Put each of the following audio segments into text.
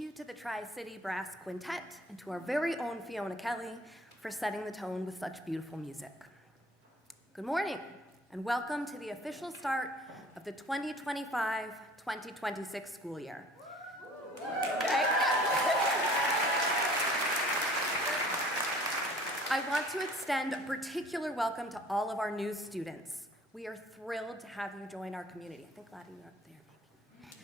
you to the Tri-City Brass Quintet and to our very own Fiona Kelly for setting the tone with such beautiful music. Good morning, and welcome to the official start of the 2025-2026 school year. I want to extend a particular welcome to all of our new students. We are thrilled to have you join our community. I think Laddie, you're up there, maybe.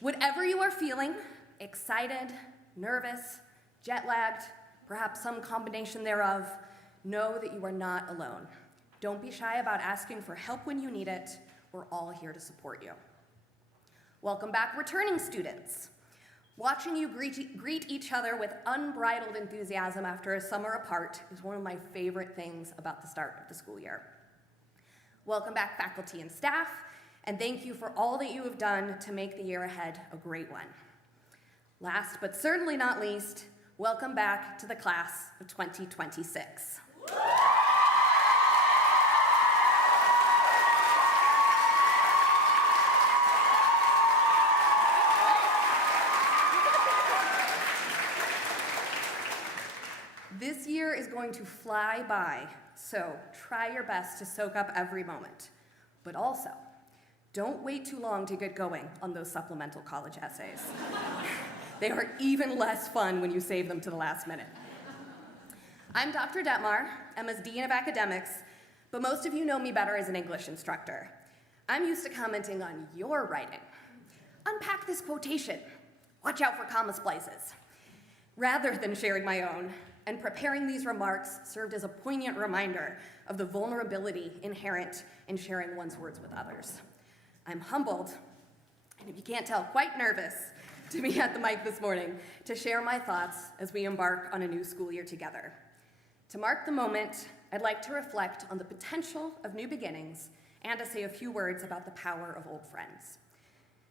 Whatever you are feeling, excited, nervous, jet-lagged, perhaps some combination thereof, know that you are not alone. Don't be shy about asking for help when you need it. We're all here to support you. Welcome back, returning students. Watching you greet each other with unbridled enthusiasm after a summer apart is one of my favorite things about the start of the school year. Welcome back, faculty and staff, and thank you for all that you have done to make the year ahead a great one. Last but certainly not least, welcome back to the class of 2026. This year is going to fly by, so try your best to soak up every moment. But also, don't wait too long to get going on those supplemental college essays. They are even less fun when you save them to the last minute. I'm Dr. Detmar, Emma's Dean of Academics, but most of you know me better as an English instructor. I'm used to commenting on your writing. Unpack this quotation. Watch out for comma splices. Rather than sharing my own, and preparing these remarks served as a poignant reminder of the vulnerability inherent in sharing one's words with others. I'm humbled, and if you can't tell, quite nervous to be at the mic this morning to share my thoughts as we embark on a new school year together. To mark the moment, I'd like to reflect on the potential of new beginnings and to say a few words about the power of old friends.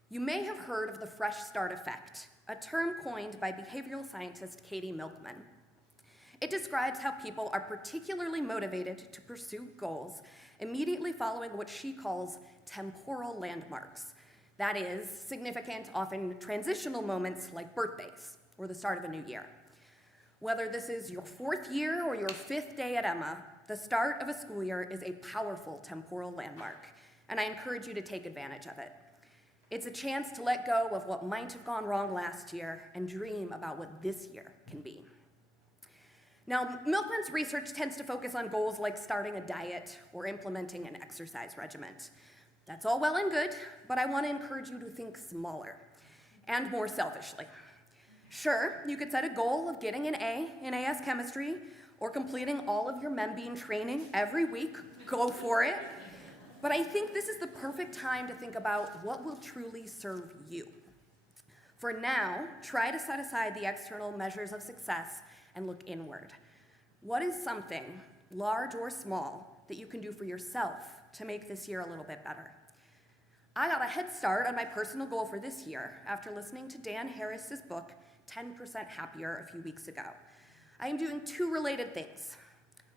You may have heard of the fresh start effect, a term coined by behavioral scientist Katie Milkman. It describes how people are particularly motivated to pursue goals immediately following what she calls temporal landmarks. That is, significant, often transitional moments like birthdays or the start of a new year. Whether this is your 4th year or your 5th day at Emma, the start of a school year is a powerful temporal landmark, and I encourage you to take advantage of it. It's a chance to let go of what might have gone wrong last year and dream about what this year can be. Now, Milkman's research tends to focus on goals like starting a diet or implementing an exercise regimen. That's all well and good, but I want to encourage you to think smaller and more selfishly. Sure, you could set a goal of getting an A in AS chemistry or completing all of your membean training every week. Go for it. But I think this is the perfect time to think about what will truly serve you. For now, try to set aside the external measures of success and look inward. What is something, large or small, that you can do for yourself to make this year a little bit better? I got a head start on my personal goal for this year after listening to Dan Harris's book, 10% Happier, a few weeks ago. I am doing 2 related things.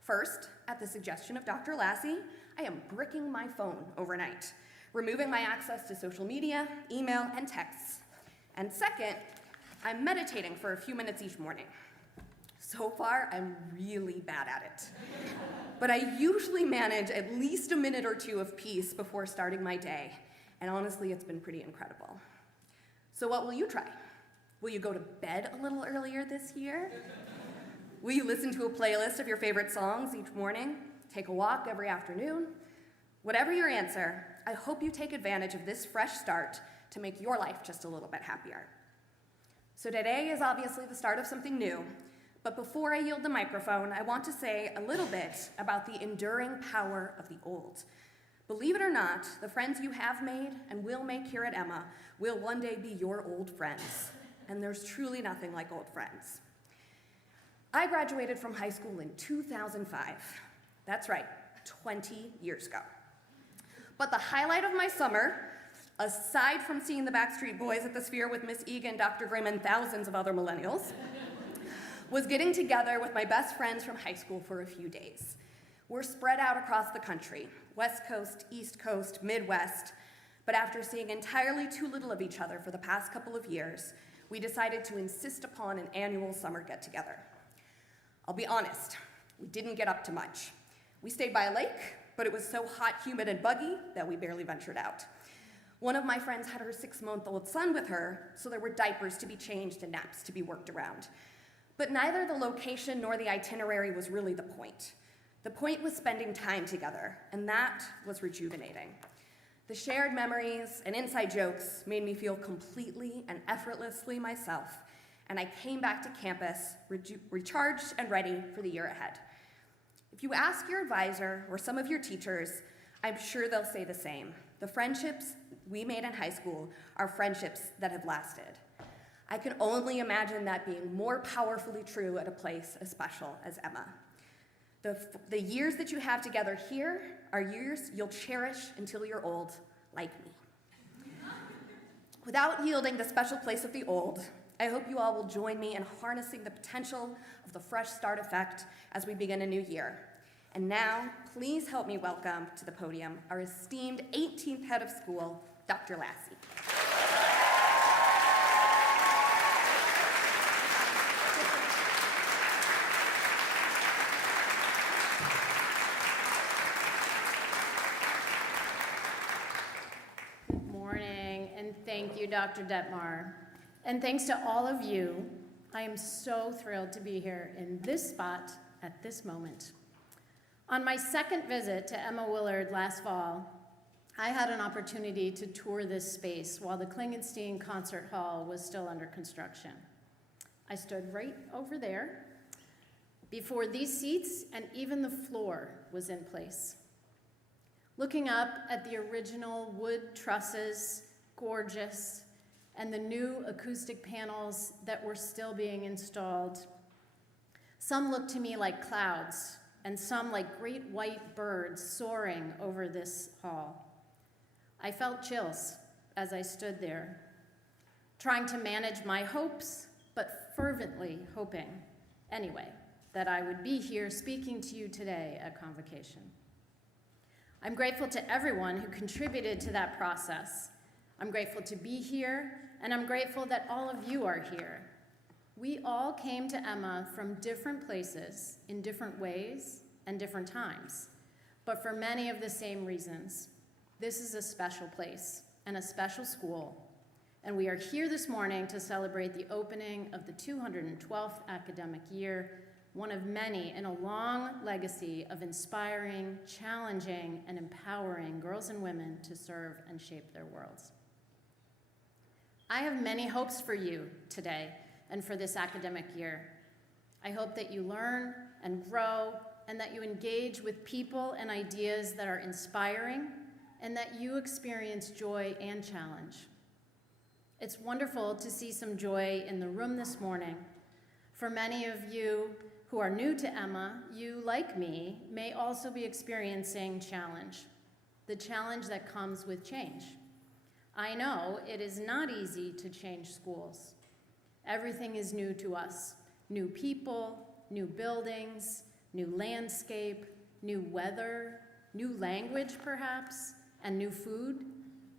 First, at the suggestion of Dr. Lassie, I am bricking my phone overnight, removing my access to social media, email, and texts. And second, I'm meditating for a few minutes each morning. So far, I'm really bad at it. But I usually manage at least a minute or 2 of peace before starting my day, and honestly, it's been pretty incredible. So what will you try? Will you go to bed a little earlier this year? Will you listen to a playlist of your favorite songs each morning? Take a walk every afternoon? Whatever your answer, I hope you take advantage of this fresh start to make your life just a little bit happier. So today is obviously the start of something new, but before I yield the microphone, I want to say a little bit about the enduring power of the old. Believe it or not, the friends you have made and will make here at Emma will one day be your old friends, and there's truly nothing like old friends. I graduated from high school in 2005. That's right, 20 years ago. But the highlight of my summer, aside from seeing the Backstreet Boys at the Sphere with Miss Egan, Dr. Grimm, and thousands of other millennials, was getting together with my best friends from high school for a few days. We're spread out across the country, West Coast, East Coast, Midwest, but after seeing entirely too little of each other for the past couple of years, we decided to insist upon an annual summer get-together. I'll be honest, we didn't get up to much. We stayed by a lake, but it was so hot, humid, and buggy that we barely ventured out. One of my friends had her 6-month-old son with her, so there were diapers to be changed and naps to be worked around. But neither the location nor the itinerary was really the point. The point was spending time together, and that was rejuvenating. The shared memories and inside jokes made me feel completely and effortlessly myself, and I came back to campus recharged and ready for the year ahead. If you ask your advisor or some of your teachers, I'm sure they'll say the same. The friendships we made in high school are friendships that have lasted. I can only imagine that being more powerfully true at a place as special as Emma. The years that you have together here are years you'll cherish until you're old, like me. Without yielding the special place of the old, I hope you all will join me in harnessing the potential of the fresh start effect as we begin a new year. And now, please help me welcome to the podium our esteemed 18th head of school, Dr. Lassie. Good morning, and thank you, Dr. Detmar. And thanks to all of you. I am so thrilled to be here in this spot at this moment. On my second visit to Emma Willard last fall, I had an opportunity to tour this space while the Klingenstein Concert Hall was still under construction. I stood right over there before these seats, and even the floor was in place. Looking up at the original wood trusses, gorgeous, and the new acoustic panels that were still being installed, some looked to me like clouds, and some like great white birds soaring over this hall. I felt chills as I stood there, trying to manage my hopes, but fervently hoping, anyway, that I would be here speaking to you today at Convocation. I'm grateful to everyone who contributed to that process. I'm grateful to be here, and I'm grateful that all of you are here. We all came to Emma from different places, in different ways and different times, but for many of the same reasons. This is a special place and a special school, and we are here this morning to celebrate the opening of the 212th academic year, one of many in a long legacy of inspiring, challenging, and empowering girls and women to serve and shape their worlds. I have many hopes for you today and for this academic year. I hope that you learn and grow, and that you engage with people and ideas that are inspiring, and that you experience joy and challenge. It's wonderful to see some joy in the room this morning. For many of you who are new to Emma, you, like me, may also be experiencing challenge, the challenge that comes with change. I know it is not easy to change schools. Everything is new to us. New people, new buildings, new landscape, new weather, new language perhaps, and new food,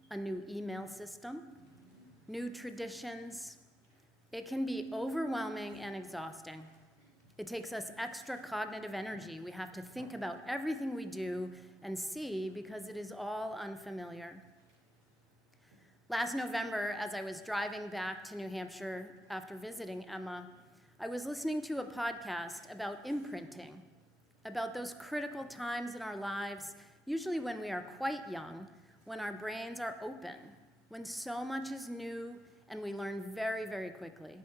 a new email system, new traditions. It can be overwhelming and exhausting. It takes us extra cognitive energy. We have to think about everything we do and see because it is all unfamiliar. Last November, as I was driving back to New Hampshire after visiting Emma, I was listening to a podcast about imprinting, about those critical times in our lives, usually when we are quite young, when our brains are open, when so much is new and we learn very, very quickly,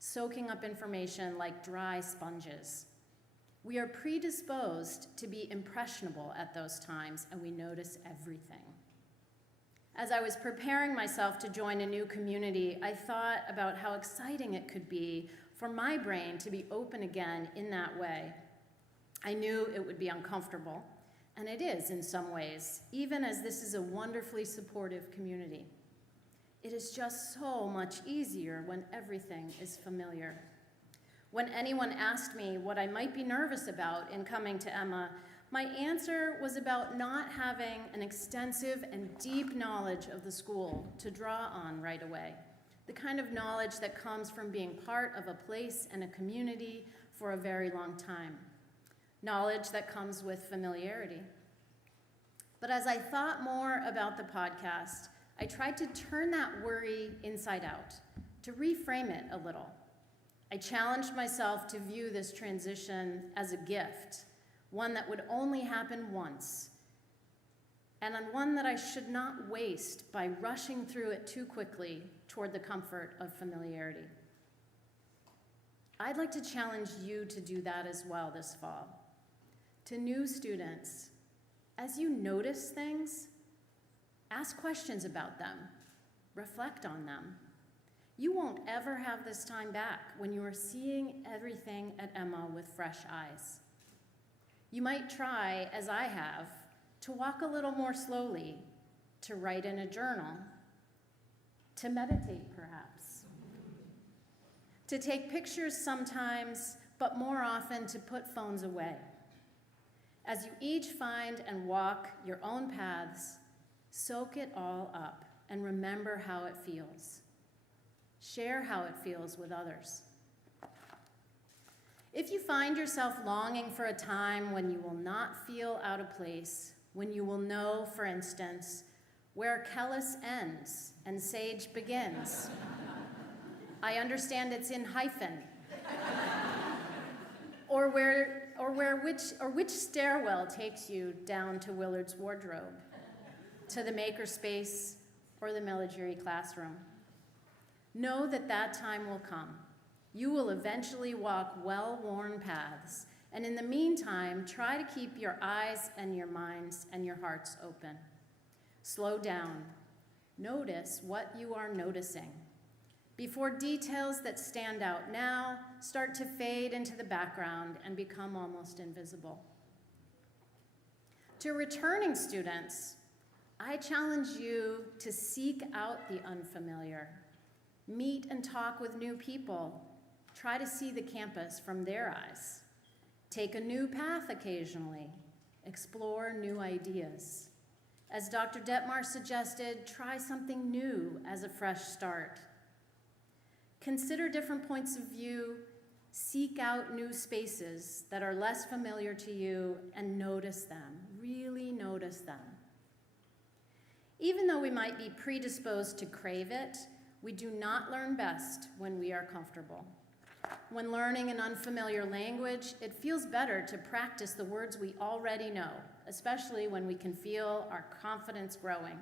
soaking up information like dry sponges. We are predisposed to be impressionable at those times, and we notice everything. As I was preparing myself to join a new community, I thought about how exciting it could be for my brain to be open again in that way. I knew it would be uncomfortable, and it is in some ways, even as this is a wonderfully supportive community. It is just so much easier when everything is familiar. When anyone asked me what I might be nervous about in coming to Emma, my answer was about not having an extensive and deep knowledge of the school to draw on right away, the kind of knowledge that comes from being part of a place and a community for a very long time, knowledge that comes with familiarity. But as I thought more about the podcast, I tried to turn that worry inside out, to reframe it a little. I challenged myself to view this transition as a gift, one that would only happen once, and one that I should not waste by rushing through it too quickly toward the comfort of familiarity. I'd like to challenge you to do that as well this fall. To new students, as you notice things, ask questions about them, reflect on them. You won't ever have this time back when you are seeing everything at Emma with fresh eyes. You might try, as I have, to walk a little more slowly, to write in a journal, to meditate perhaps, to take pictures sometimes, but more often to put phones away. As you each find and walk your own paths, soak it all up and remember how it feels. Share how it feels with others. If you find yourself longing for a time when you will not feel out of place, when you will know, for instance, where Kellis ends and Sage begins, I understand it's in hyphen, or which stairwell takes you down to Willard's wardrobe, to the makerspace, or the military classroom. Know that that time will come. You will eventually walk well-worn paths, and in the meantime, try to keep your eyes and your minds and your hearts open. Slow down. Notice what you are noticing. Before details that stand out now start to fade into the background and become almost invisible. To returning students, I challenge you to seek out the unfamiliar. Meet and talk with new people. Try to see the campus from their eyes. Take a new path occasionally. Explore new ideas. As Dr. Detmar suggested, try something new as a fresh start. Consider different points of view. Seek out new spaces that are less familiar to you and notice them. Really notice them. Even though we might be predisposed to crave it, we do not learn best when we are comfortable. When learning an unfamiliar language, it feels better to practice the words we already know, especially when we can feel our confidence growing.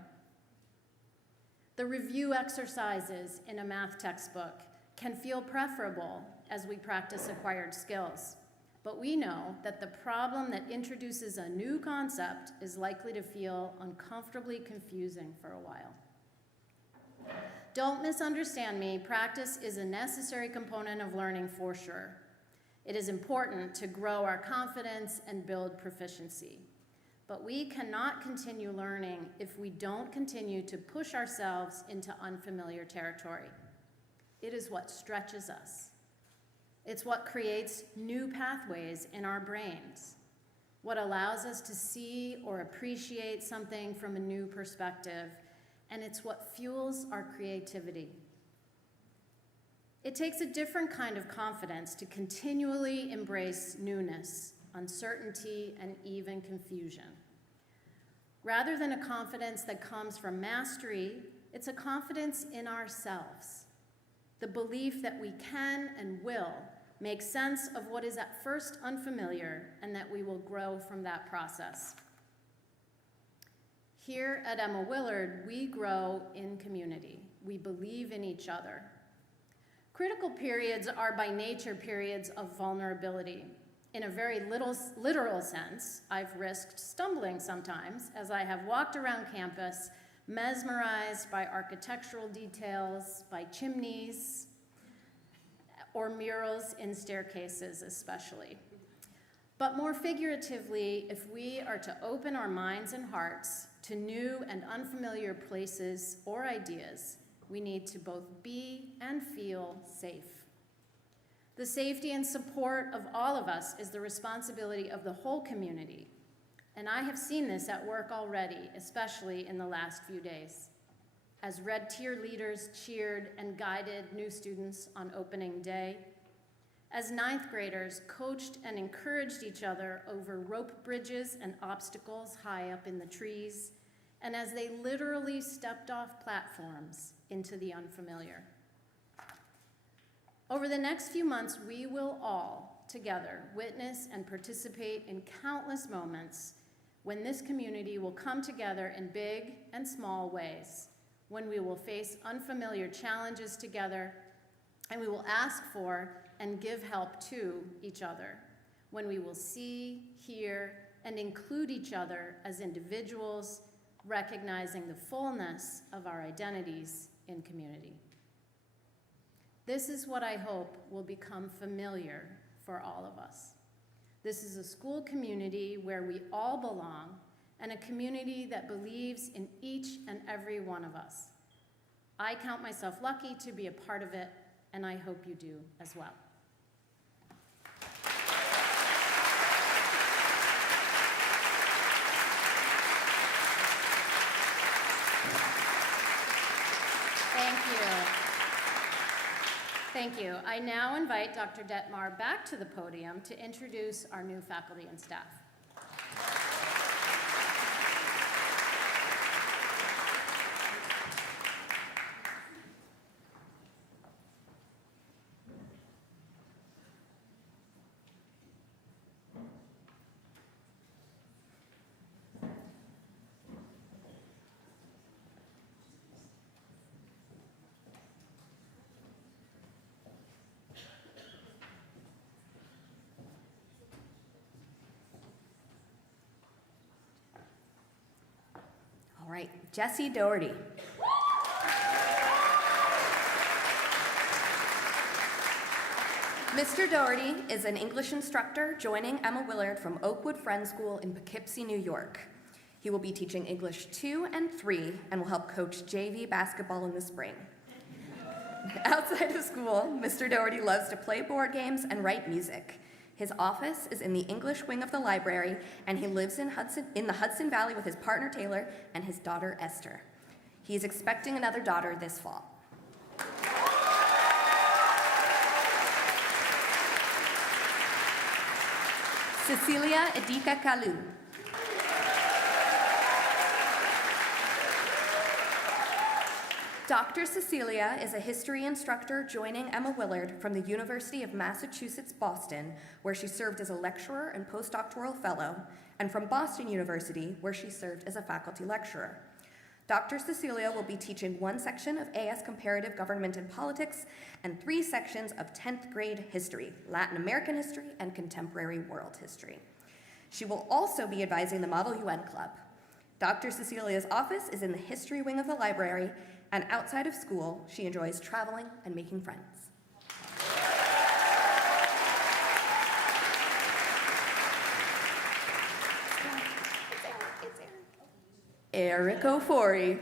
The review exercises in a math textbook can feel preferable as we practice acquired skills, but we know that the problem that introduces a new concept is likely to feel uncomfortably confusing for a while. Don't misunderstand me, practice is a necessary component of learning for sure. It is important to grow our confidence and build proficiency. But we cannot continue learning if we don't continue to push ourselves into unfamiliar territory. It is what stretches us. It's what creates new pathways in our brains, what allows us to see or appreciate something from a new perspective, and it's what fuels our creativity. It takes a different kind of confidence to continually embrace newness, uncertainty, and even confusion. Rather than a confidence that comes from mastery, it's a confidence in ourselves, the belief that we can and will make sense of what is at first unfamiliar and that we will grow from that process. Here at Emma Willard, we grow in community. We believe in each other. Critical periods are by nature periods of vulnerability. In a very literal sense, I've risked stumbling sometimes as I have walked around campus, mesmerized by architectural details, by chimneys, or murals in staircases especially. But more figuratively, if we are to open our minds and hearts to new and unfamiliar places or ideas, we need to both be and feel safe. The safety and support of all of us is the responsibility of the whole community, and I have seen this at work already, especially in the last few days. as red tier leaders cheered and guided new students on opening day, as ninth graders coached and encouraged each other over rope bridges and obstacles high up in the trees, and as they literally stepped off platforms into the unfamiliar. Over the next few months, we will all together witness and participate in countless moments when this community will come together in big and small ways, when we will face unfamiliar challenges together, and we will ask for and give help to each other, when we will see, hear, and include each other as individuals, recognizing the fullness of our identities in community. This is what I hope will become familiar for all of us. This is a school community where we all belong, and a community that believes in each and every one of us. I count myself lucky to be a part of it, and I hope you do as well. Thank you. I now invite Dr. Detmar back to the podium to introduce our new faculty and staff. All right, Jesse Doherty. Mr. Doherty is an English instructor joining Emma Willard from Oakwood Friends School in Poughkeepsie, New York. He will be teaching English 2 and 3 and will help coach JV basketball in the spring. Outside of school, Mr. Doherty loves to play board games and write music. His office is in the English wing of the library, and he lives in the Hudson Valley with his partner Taylor and his daughter Esther. He is expecting another daughter this fall. Cecilia Edika Kalu. Dr. Cecilia is a history instructor joining Emma Willard from the University of Massachusetts, Boston, where she served as a lecturer and postdoctoral fellow, and from Boston University, where she served as a faculty lecturer. Dr. Cecilia will be teaching 1 section of AS Comparative Government and Politics and 3 sections of 10th grade history, Latin American history, and contemporary world history. She will also be advising the Model UN Club. Dr. Cecilia's office is in the history wing of the library, and outside of school, she enjoys traveling and making friends. Eric Ofori.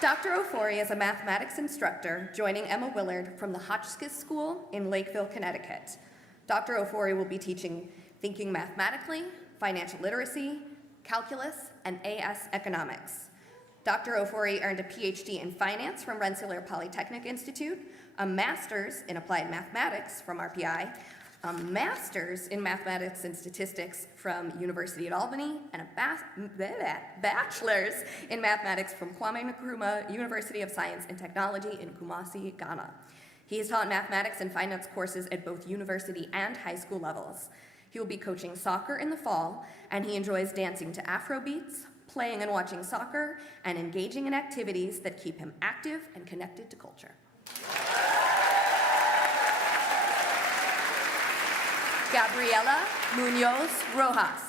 Dr. Ofori is a mathematics instructor joining Emma Willard from the Hotchkiss School in Lakeville, Connecticut. Dr. Ofori will be teaching thinking mathematically, financial literacy, calculus, and AS economics. Dr. Ofori earned a PhD in finance from Rensselaer Polytechnic Institute, a master's in applied mathematics from RPI, a master's in mathematics and statistics from University at Albany, and a bachelor's in mathematics from Kwame Nkrumah University of Science and Technology in Kumasi, Ghana. He has taught mathematics and finance courses at both university and high school levels. He will be coaching soccer in the fall, and he enjoys dancing to Afro beats, playing and watching soccer, and engaging in activities that keep him active and connected to culture. Gabriela Munoz Rojas.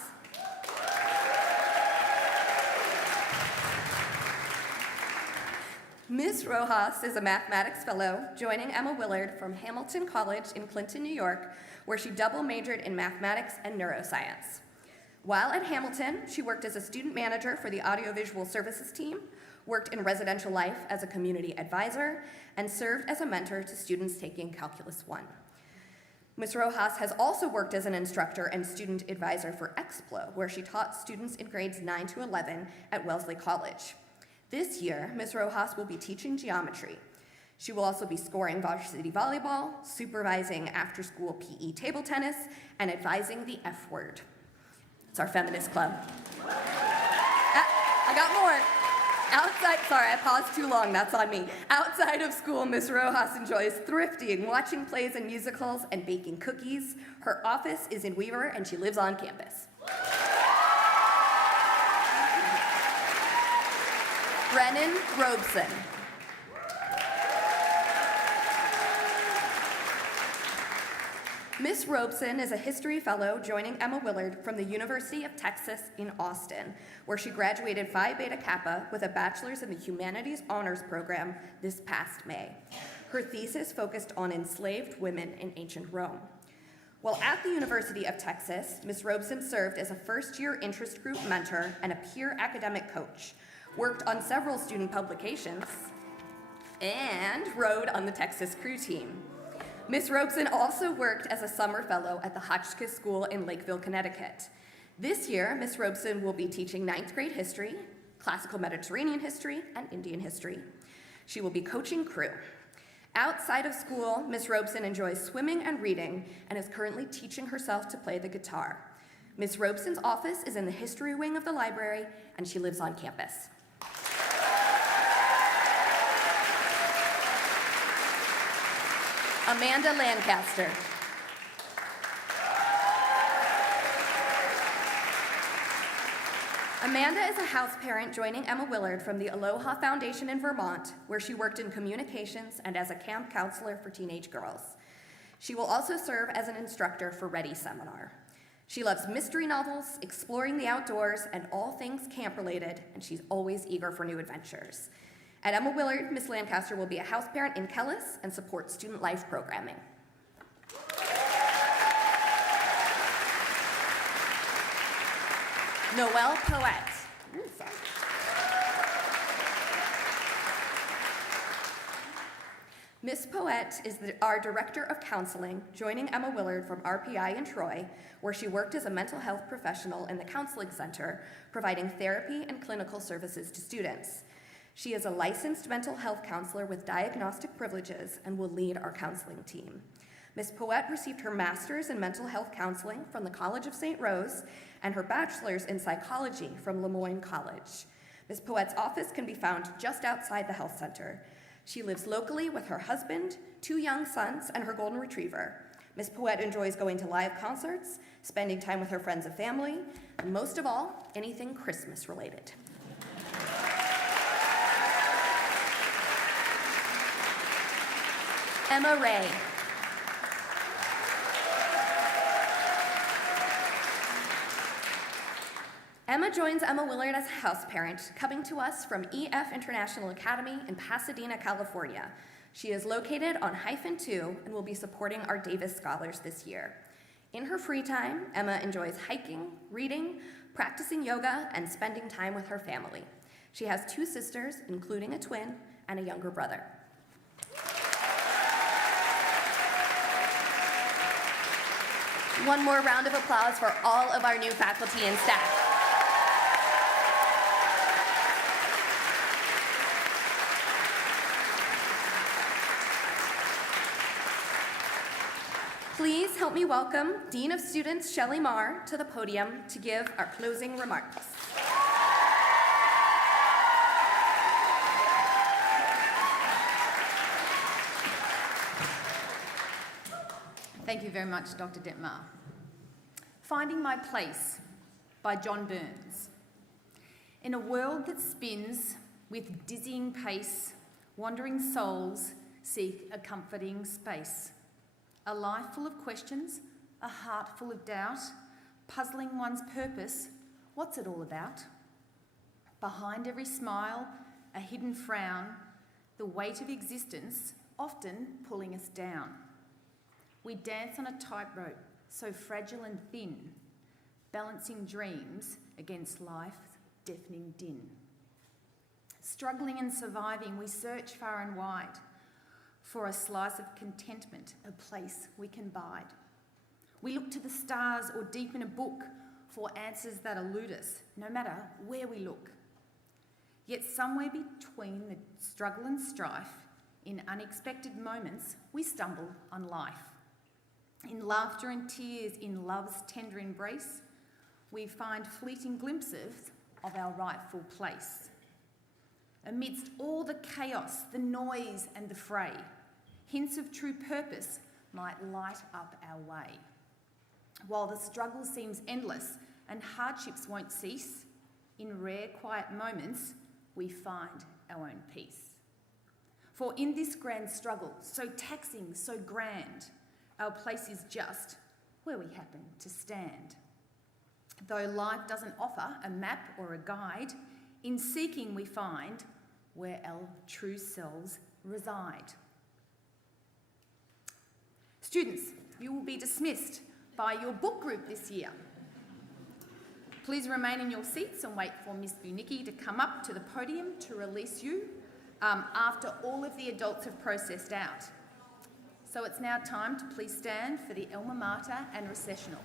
Ms. Rojas is a mathematics fellow joining Emma Willard from Hamilton College in Clinton, New York, where she double majored in mathematics and neuroscience. While at Hamilton, she worked as a student manager for the audiovisual services team, worked in residential life as a community advisor, and served as a mentor to students taking Calculus 1. Ms. Rojas has also worked as an instructor and student advisor for Explo, where she taught students in grades 9 to 11 at Wellesley College. This year, Ms. Rojas will be teaching geometry. She will also be scoring varsity volleyball, supervising after-school PE table tennis, and advising the F word. It's our feminist club. I got more. Sorry, I paused too long, that's on me. Outside of school, Ms. Rojas enjoys thrifting, watching plays and musicals, and baking cookies. Her office is in Weaver, and she lives on campus. Brennan Robeson. Miss Robeson is a history fellow joining Emma Willard from the University of Texas in Austin, where she graduated Phi Beta Kappa with a bachelor's in the Humanities Honors Program this past May. Her thesis focused on enslaved women in ancient Rome. While at the University of Texas, Miss Robeson served as a first-year interest group mentor and a peer academic coach, worked on several student publications, and rode on the Texas crew team. Miss Robeson also worked as a summer fellow at the Hotchkiss School in Lakeville, Connecticut. This year, Miss Robeson will be teaching 9th grade history, classical Mediterranean history, and Indian history. She will be coaching crew. Outside of school, Miss Robeson enjoys swimming and reading and is currently teaching herself to play the guitar. Miss Robeson's office is in the history wing of the library, and she lives on campus. Amanda Lancaster. Amanda is a house parent joining Emma Willard from the Aloha Foundation in Vermont, where she worked in communications and as a camp counselor for teenage girls. She will also serve as an instructor for Ready Seminar. She loves mystery novels, exploring the outdoors, and all things camp-related, and she's always eager for new adventures. At Emma Willard, Ms. Lancaster will be a house parent in Kellis and support student life programming. Noelle Poet. Ms. Poet is our Director of Counseling, joining Emma Willard from RPI in Troy, where she worked as a mental health professional in the Counseling Center, providing therapy and clinical services to students. She is a licensed mental health counselor with diagnostic privileges and will lead our counseling team. Ms. Poet received her master's in mental health counseling from the College of St. Rose and her bachelor's in psychology from Lemoyne College. Ms. Poet's office can be found just outside the health center. She lives locally with her husband, 2 young sons, and her golden retriever. Ms. Poet enjoys going to live concerts, spending time with her friends and family, and most of all, anything Christmas related. Emma Ray. Emma joins Emma Willard as a house parent, coming to us from EF International Academy in Pasadena, California. She is located on -2 and will be supporting our Davis Scholars this year. In her free time, Emma enjoys hiking, reading, practicing yoga, and spending time with her family. She has 2 sisters, including a twin, and a younger brother. One more round of applause for all of our new faculty and staff. Please help me welcome Dean of Students Shelley Marr to the podium to give our closing remarks. Thank you very much, Dr. Detmar. Finding My Place by John Burns. In a world that spins with dizzying pace, wandering souls seek a comforting space. A life full of questions, a heart full of doubt, puzzling one's purpose, what's it all about? Behind every smile, a hidden frown, the weight of existence often pulling us down. We dance on a tightrope, so fragile and thin, balancing dreams against life's deafening din. Struggling and surviving, we search far and wide for a slice of contentment, a place we can bide. We look to the stars or deep in a book for answers that elude us, no matter where we look. Yet somewhere between the struggle and strife, in unexpected moments, we stumble on life. In laughter and tears, in love's tender embrace, we find fleeting glimpses of our rightful place. Amidst all the chaos, the noise and the fray, hints of true purpose might light up our way. While the struggle seems endless and hardships won't cease, in rare quiet moments we find our own peace. For in this grand struggle, so taxing, so grand, our place is just where we happen to stand. Though life doesn't offer a map or a guide, in seeking we find where our true selves reside. Students, you will be dismissed by your book group this year. Please remain in your seats and wait for Miss Bunicki to come up to the podium to release you after all of the adults have processed out. So it's now time to please stand for the Alma Mater and recessional.